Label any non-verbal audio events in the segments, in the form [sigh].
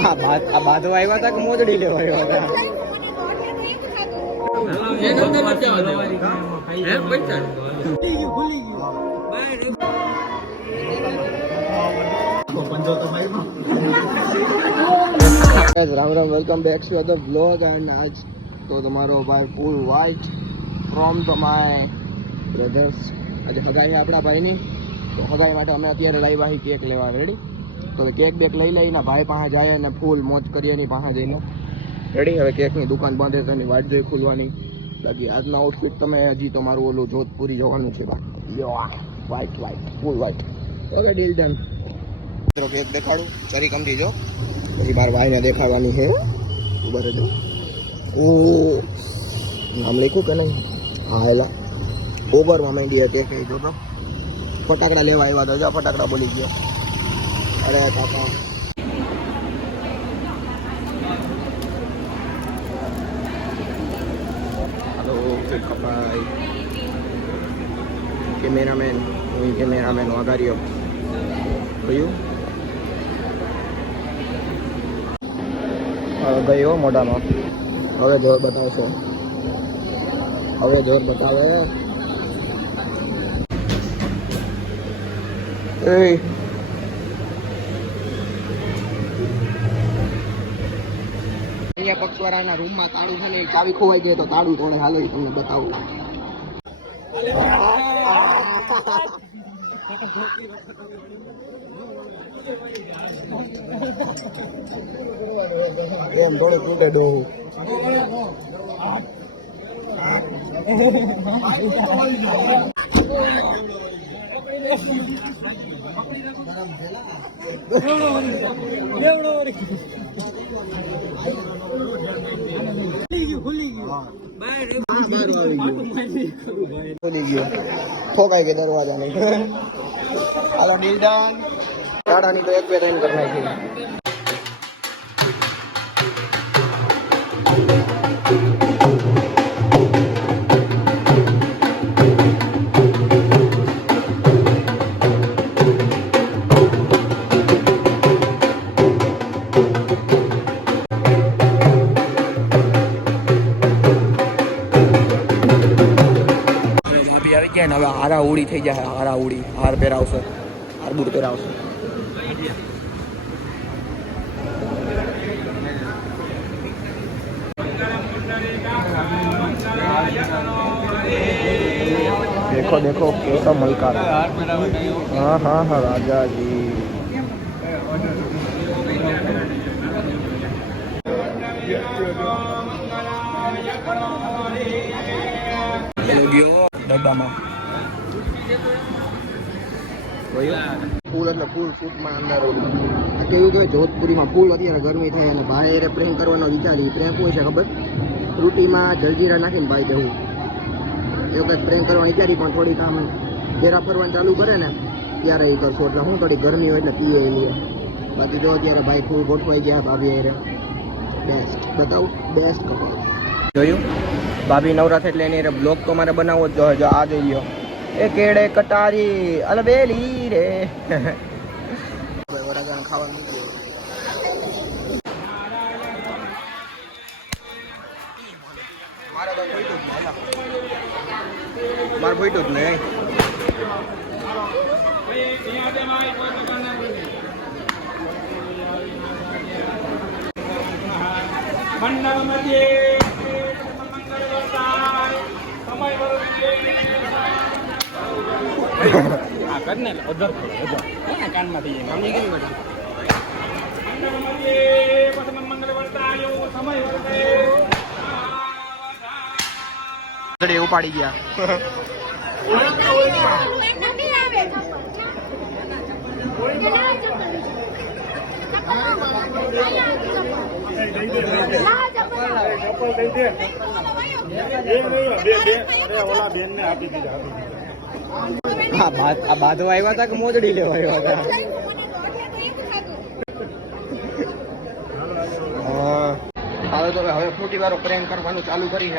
આ બાદ આ બાદો આવ્યા હતા મોજડી લેવા આવ્યા હતા Ram Ram welcome back to other blog and આજ તો તમારો ભાઈ full white from the my brothers આજે હગાઈ આપણા ભાઈની. તો હગાઈ માટે અમે અત્યારે લાઈવ છીએ કેક લેવા રેડી તો કેક બેક લઈ લઈને ભાઈ પાસે જાય અને ફૂલ મોજ કરીએ એની પાસે જઈને. રેડી હવે કેકની દુકાન બાંધે છે, એની વાટ જોઈ ખુલવાની. બાકી આજના આઉટફિટ તમે, હજી તમારું ઓલું જોધપુરી જવાનું છે white white full white okay deal done મિત્રો કેક દેખાડું. ચરી કમથી જો. પછી બાર ભાઈને દેખાડવાની છે ઊભા રહેજો. ઓ, નામ લખ્યું કે નહીં? હા એલા ઓવરમાં માંડી હતી કે જો તો ફટાકડા લેવા આવ્યા તો જો, ફટાકડા બોલી ગયા. અરે કાકા હલો કપાઈ કેમેરામેન હું કેમેરામેન વગાડ્યો કયું ગયો મોઢામાં. હવે જોર બતાવશે. હવે જોર બતાવે. એ અહીંયા પક્ષવાળાના રૂમમાં તાળું છે ને એ ચાવી ખોવાઈ ગઈ તો તાળું તોડે હાલો ઈ તમને બતાવું. એમ થોડું તૂટે ડોહું. ખુલી ગયો ઠોકાઈ ગયો દરવાજા નહીં હાલો ડીલ ડન ટાટાની તો એક બે ત્રણ કરી નાખી હારા ઉડી થઈ જાય હારા ઉડી હાર પહેરાવશે હાર બૂટ પહેરાવશે દેખો દેખો કેસો મલકાર હા હા હા રાજાજી ડબ્બામાં ફૂલ એટલે ફૂલ ફૂટમાં અંદર કેવું કે જોધપુરીમાં ફૂલ અત્યારે ગરમી થાય અને ભાઈ પ્રેમ કરવાનો વિચારી પ્રેમ કોઈ છે ખબર? રૂટીમાં જલજીરા નાખીને ભાઈ જવું. એ વખત પ્રેમ કરવાની વિચારી પણ થોડી કામ ઘેરા ફરવાનું ચાલુ કરે ને ત્યારે એ કરશો. એટલે હું થોડી ગરમી હોય એટલે પીએ લઈએ બાકી જો અત્યારે ભાઈ ફૂલ ગોઠવાઈ ગયા ભાભી અરે બેસ્ટ બતાવું? બેસ્ટ જોયું? ભાભી નવરાત્ર એટલે એની બ્લોગ તો મારે બનાવવો જ જોઈએ. જો આ જોઈ લ્યો. એ કેડે કટારી અલબેલી રે વરાજાને ખાવાનું નીકળ્યું મારે તો ભોયટું જ નહીં મારે ભોયટું જ નહીં મંડળ મધ્યે મંગળ વરસાય સમય આ કર ને અધર અધર કોના કાનમાંથી ઉપાડી ગયા. બે ઓલા બેન ને આપી દીધા આ બાદ આ બાદો મોજડી લેવા તો? હવે ખોટી વારો પ્રેમ કરવાનું ચાલુ કરી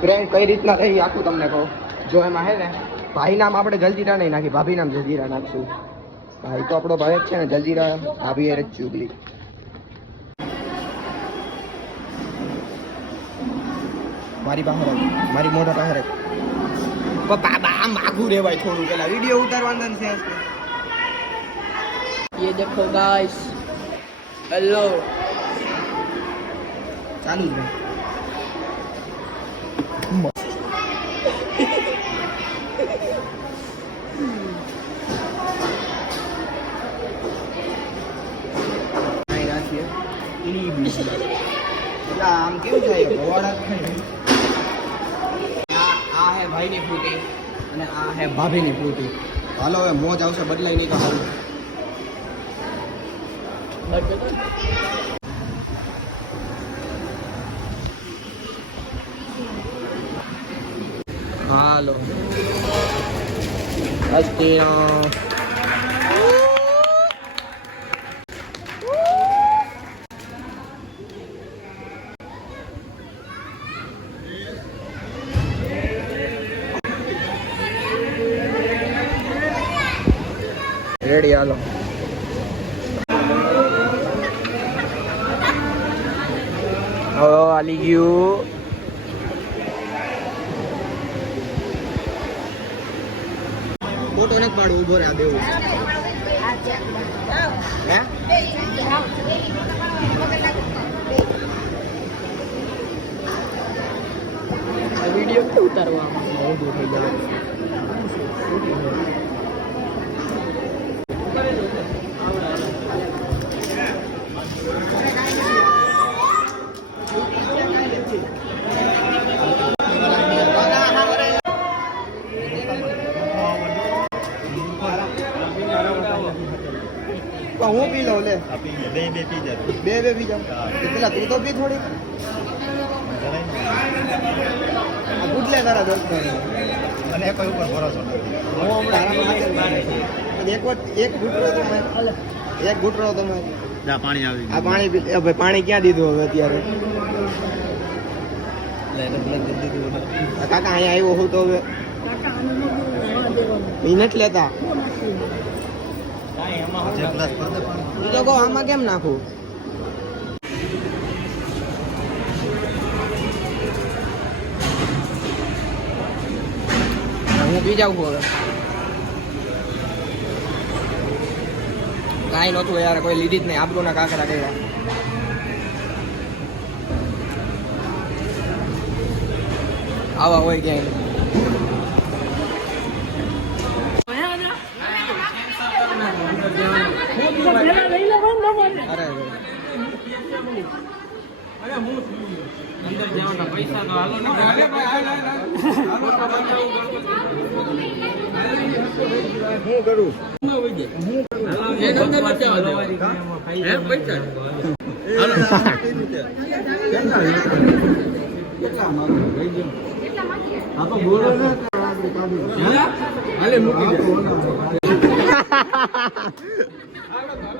પ્રેમ કઈ રીતના થઈ આખું તમને કહું? જો એમાં હે ને ભાઈ નામ આપણે જલજીરા નહીં નાખી ભાભી નામ જલજીરા નાખશું. ભાઈ તો આપણો ભાઈ જ છે ને જલજીરા ભાભી એ ચુગલી મારી બહાર મારી મોઢા બહાર પપ્પા પણ બાબા આમ આઘું રહેવાય થોડું પેલા વિડીયો ઉતારવાના છે ये देखो गाइस हेलो ચાલુ જ રહે અહીં રાખીએ. એટલે આમ કેવું થાય ભવાડા જ થાય. આ આ હે ભાઈની ફ્રૂટી અને આ હે ભાભીની ફ્રૂટી હાલો હવે મોજ આવશે બદલાઈ નહીં તો હાલો. હાલો અસ્તી રેડી હાલો હવે આલી ગયું ફોટો નથી પાડ ઊભો રહ્યા બેવું વીડિયો ઉતારવા બહુ દૂર થઈ ગયો પણ હું પી લઉં લે. બે બે પી જાવ તો પેલા તું તો પી થોડી. આ તારા દોસ્ત અને એક ઉપર ભરોસો હું હમણાં એક એક ઘૂંટડો તો એક ઘૂંટડો તમે પાણી આવી આ પાણી પી પાણી ક્યાં દીધું હવે અત્યારે? કાકા અહીંયા આવ્યો હું તો હવે. એ નથી લેતા? પાણી તું કહો, આમાં કેમ નાખું? હું છું હવે. કાંઈ નહોતું યાર, કોઈ લીધી જ નહીં. આબરૂના કાંકરા કર્યા. આવા હોય ક્યાંય. તો અમે જન્મ જ છે અમે બેરોજગાર છીએ બેઠા બેહો. ના હજી જવાબ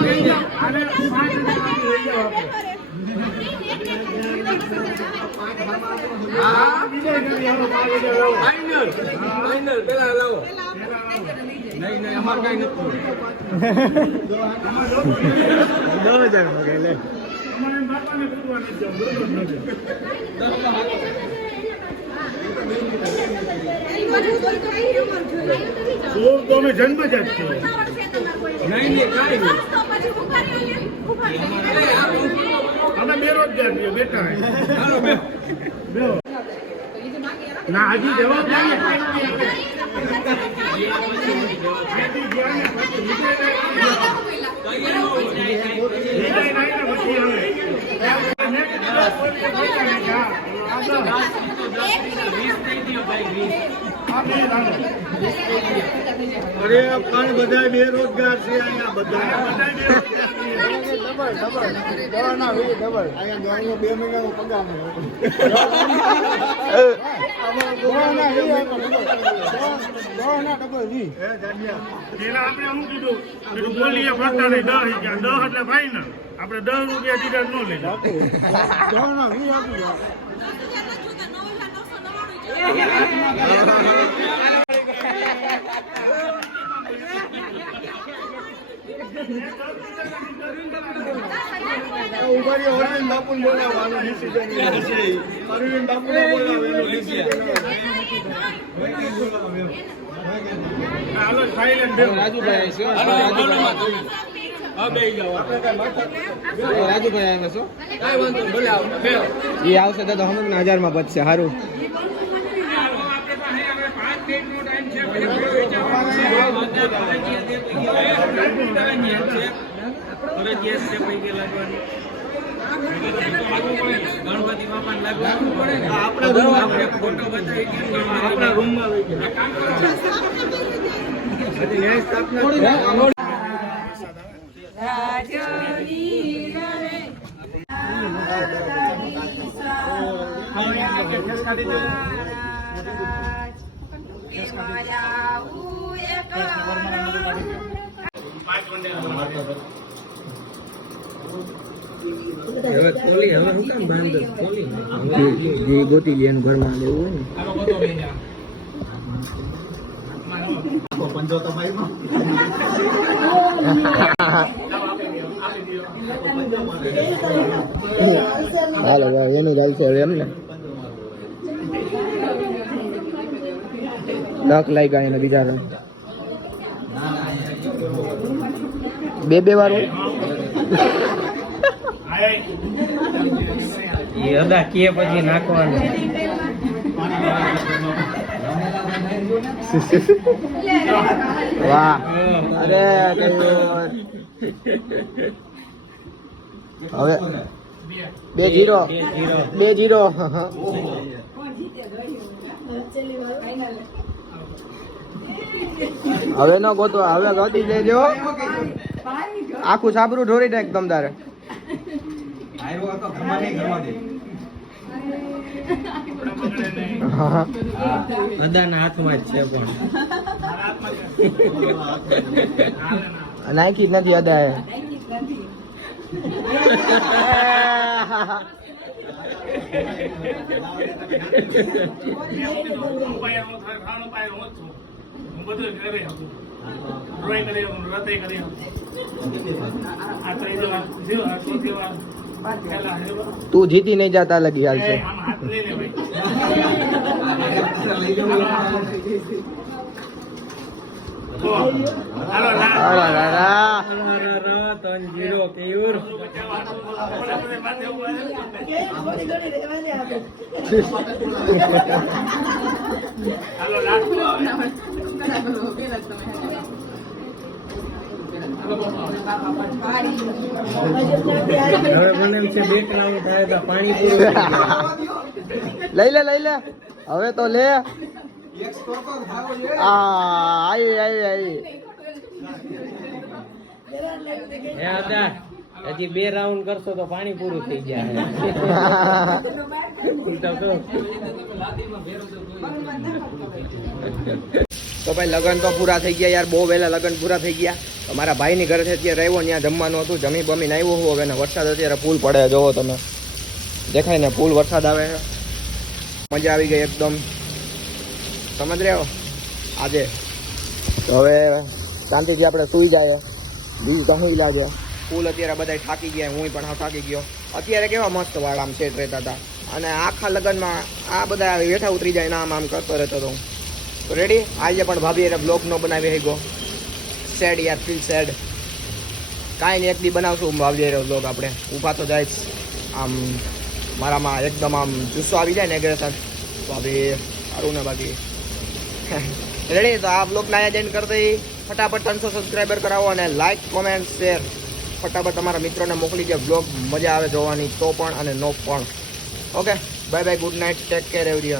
ગયા ને પછી નીકળે નહીં. કાઈ નહીં ને પછી હવે. Next દિવસ કોઈ પૈસા અરે પણ બધા બેરોજગાર છે અહીંયા બધા બે મહિનાનો પગાર પેલા નહીં દસ ગયા દસ એટલે ફાઈનલ આપણે દસ રૂપિયા ટિકિટ ઉભારી અરવિંદ બાપુને બોલાવવાનું ડિસિઝન અરવિંદ બાપુને બોલાવવાનું ડિસિઝન હાલો ફાઈનલ બે એ આવશે તો અમુક ના હજારમાં બચશે સારું આપણા રૂમમાં લઈ ગયા ગોતી લે ઘરમાં લેવું હોય ને પંચો તો બાઈકમાં હાલો ભાઈ એનું ચાલશે હવે એમને. નખ લાગ્યા એને બીજા બે બે વાર હોય. અદા કે પછી નાખવાનું. વાહ. અરે હવે બે જીરો. બે જીરો. હવે ન ગોતો, હવે ગોતી લેજો આખું સાબરું ઢોરી નાખ તમ તારે. હાથમાં નાખી જ નથી અદા હું બધું ડ્રોઈંગ કરી કરી આ ચોથી વાર. તું જીતી નહીં જાતા લગી હાલ છે [laughs] [laughs] હવે મને એમ છે બે કલાક થાય પાણી લઈ લે લઈ લે. હવે તો લે. આ આવી હજી બે રાઉન્ડ કરશો તો પાણી પૂરું થઈ જાય. તો. તો ભાઈ લગન તો પૂરા થઈ ગયા યાર બહુ વહેલા લગન પૂરા થઈ ગયા. તો મારા ભાઈની ઘરે છે અત્યારે આવ્યો ત્યાં જમવાનું હતું જમી બમીને આવ્યો હું. હવે વરસાદ અત્યારે ફૂલ પડે જોવો તમે. દેખાય ને પુલ વરસાદ આવે મજા આવી ગઈ એકદમ. સમજ રહ્યો આજે. તો હવે શાંતિથી આપણે સુઈ જાય બીજું તો શું લાગે. ફૂલ અત્યારે બધા થાકી ગયા હું પણ થાકી ગયો. અત્યારે કેવા મસ્ત વાળ આમ સેટ રહેતા હતા. અને આખા લગનમાં આ બધા વેઠા ઉતરી જાય આમ આમ કરતો રહેતો હતો. હું તો રેડી આજે પણ ભાભી એને બ્લોગ નો બનાવી ગયો સેડ યાર ફીલ સેડ કાંઈ નહીં, એક દી બનાવશું ભાભી રહ્યો બ્લોગ આપણે. ઊભા તો જાય આમ મારામાં એકદમ આમ જુસ્સો આવી જાય ને એગ્રેસન ભાભી સારું ને બાકી? [laughs] રેડી તો આ બ્લોગ ના જઈને કરી દઈ ફટાફટ ત્રણસો સબસ્ક્રાઈબર કરાવો અને લાઈક કોમેન્ટ શેર ફટાફટ તમારા મિત્રોને મોકલી દે બ્લોગ મજા આવે જોવાની તો પણ અને નો પણ. Okay bye bye good night take care everyone